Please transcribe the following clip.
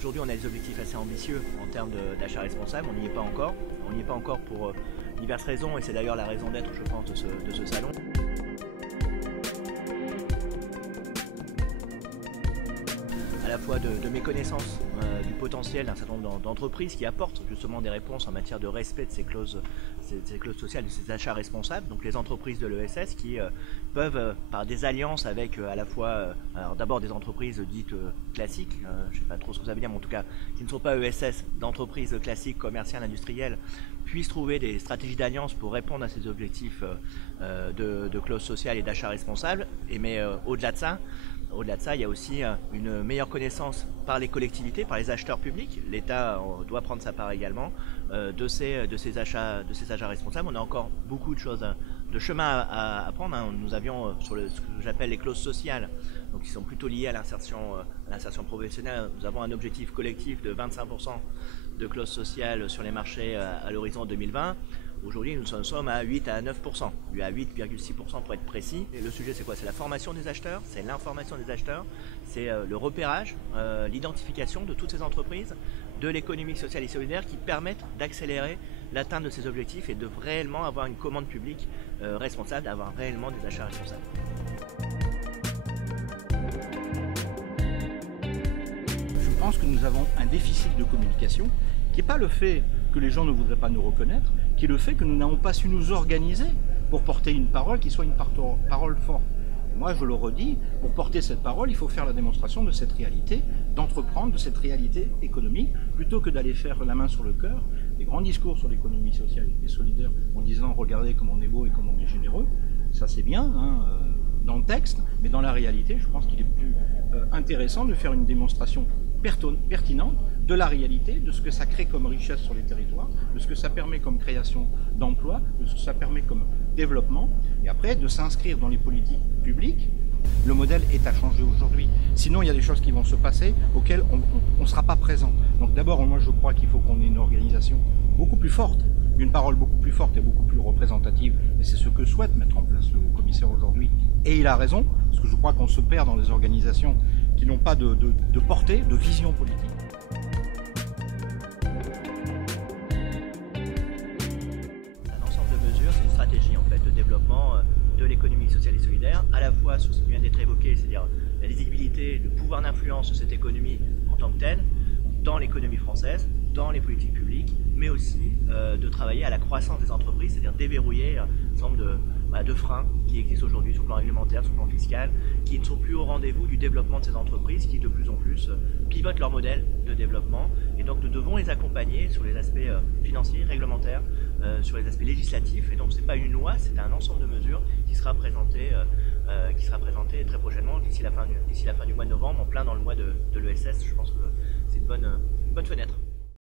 Aujourd'hui, on a des objectifs assez ambitieux en termes d'achat responsable. On n'y est pas encore. On n'y est pas encore pour diverses raisons, et c'est d'ailleurs la raison d'être, je pense, de ce salon. À la fois de méconnaissance du potentiel d'un certain nombre d'entreprises qui apportent justement des réponses en matière de respect de ces clauses sociales, de ces achats responsables. Donc les entreprises de l'ESS qui peuvent, par des alliances avec à la fois, alors d'abord des entreprises dites classiques, je ne sais pas trop ce que ça veut dire, mais en tout cas qui ne sont pas ESS, d'entreprises classiques, commerciales, industrielles, puissent trouver des stratégies d'alliance pour répondre à ces objectifs de clauses sociales et d'achat responsable. Mais au-delà de ça, il y a aussi une meilleure connaissance par les collectivités, par les acheteurs publics. L'État doit prendre sa part également de ces achats responsables. On a encore beaucoup de chemin à prendre. Nous avions sur ce que j'appelle les clauses sociales, donc qui sont plutôt liées à l'insertion professionnelle. Nous avons un objectif collectif de 25% de clauses sociales sur les marchés à l'horizon 2020. Aujourd'hui, nous en sommes à 8 à 9%, à 8,6% pour être précis. Et le sujet, c'est quoi? C'est la formation des acheteurs, c'est l'information des acheteurs, c'est le repérage, l'identification de toutes ces entreprises, de l'économie sociale et solidaire qui permettent d'accélérer l'atteinte de ces objectifs et de réellement avoir une commande publique responsable, d'avoir réellement des achats responsables. Je pense que nous avons un déficit de communication qui n'est pas le fait que les gens ne voudraient pas nous reconnaître, qui est le fait que nous n'avons pas su nous organiser pour porter une parole qui soit une parole forte. Moi, je le redis, pour porter cette parole, il faut faire la démonstration de cette réalité, d'entreprendre de cette réalité économique, plutôt que d'aller faire la main sur le cœur, des grands discours sur l'économie sociale et solidaire en disant « regardez comme on est beau et comme on est généreux ». Ça, c'est bien dans le texte, mais dans la réalité, je pense qu'il est plus intéressant de faire une démonstration pertinente de la réalité, de ce que ça crée comme richesse sur les territoires, de ce que ça permet comme création d'emplois, de ce que ça permet comme développement, et après de s'inscrire dans les politiques publiques. Le modèle est à changer aujourd'hui. Sinon, il y a des choses qui vont se passer auxquelles on ne sera pas présent. Donc d'abord, moi je crois qu'il faut qu'on ait une organisation beaucoup plus forte, une parole beaucoup plus forte et beaucoup plus représentative. Et c'est ce que souhaite mettre en place le commissaire aujourd'hui. Et il a raison, parce que je crois qu'on se perd dans des organisations qui n'ont pas de portée, de vision politique. C'est une stratégie en fait de développement de l'économie sociale et solidaire, à la fois sur ce qui vient d'être évoqué, c'est-à-dire la lisibilité, le pouvoir d'influence de cette économie en tant que telle, dans l'économie française, dans les politiques publiques, mais aussi de travailler à la croissance des entreprises, c'est-à-dire déverrouiller un certain nombre de freins qui existent aujourd'hui sur le plan réglementaire, sur le plan fiscal, qui ne sont plus au rendez-vous du développement de ces entreprises qui de plus en plus pivotent leur modèle de développement. Et donc nous devons les accompagner sur les aspects financiers, réglementaires, sur les aspects législatifs. Et donc ce n'est pas une loi, c'est un ensemble de mesures qui sera présenté très prochainement, d'ici la fin du mois de novembre, en plein dans le mois de l'ESS. Je pense que c'est une bonne fenêtre.